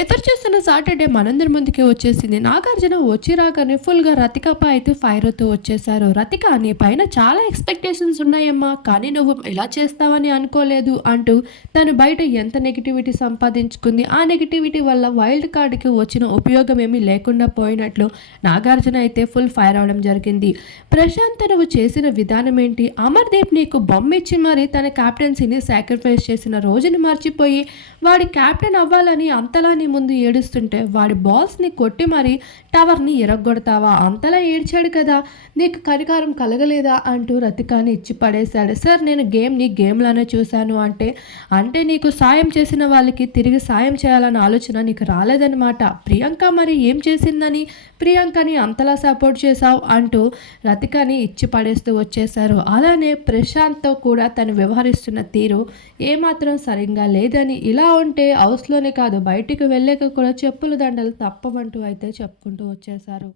ఎదురు చూస్తున్న సాటర్డే మనందరి ముందుకే వచ్చేసింది. నాగార్జున వచ్చి రాగానే ఫుల్గా రతికపై అయితే ఫైర్ అవుతూ వచ్చేసారు రతిక నీ పైన చాలా ఎక్స్పెక్టేషన్స్ ఉన్నాయమ్మా. కానీ నువ్వు ఇలా చేస్తావని అనుకోలేదు అంటూ తను బయట ఎంత నెగిటివిటీ సంపాదించుకుంది. ఆ నెగిటివిటీ వల్ల వైల్డ్ కార్డుకి వచ్చిన ఉపయోగం ఏమీ లేకుండా పోయినట్లు నాగార్జున అయితే ఫుల్ ఫైర్ అవడం జరిగింది. ప్రశాంత్ నువ్వు చేసిన విధానం ఏంటి? అమర్దీప్ నీకు బొమ్మ ఇచ్చి మరి తన క్యాప్టెన్సీని సాక్రిఫైస్ చేసిన రోజుని మర్చిపోయి వాడి క్యాప్టెన్ అవ్వాలని అంతలా నీ ముందు ఏడుస్తుంటే వాడి బాల్స్ని కొట్టి మరీ టవర్ని ఎరగొడతావా అంతలా ఏడ్చాడు కదా. నీకు కనికారం కలగలేదా? అంటూ రతికాని ఇచ్చి పడేశాడు సార్ నేను గేమ్ని గేమ్లోనే చూశాను అంటే అంటే నీకు సాయం చేసిన వాళ్ళకి తిరిగి సాయం చేయాలన్న ఆలోచన నీకు రాలేదనమాట ప్రియాంక మరి ఏం చేసిందని? ప్రియాంకని అంతలా సపోర్ట్ చేశావు అంటూ రతికని ఇచ్చి పడేస్తూ వచ్చేశారు. అలానే ప్రశాంత్తో కూడా తను వ్యవహరిస్తున్న తీరు ఏమాత్రం సరిగ్గా లేదని ఇలా ఉంటే హౌస్లోనే కాదు బయటికి వెళ్ళాక కూడా చెప్పుల దండలు తప్పవంటూ అయితే చెప్పుకుంటూ వచ్చేశారు.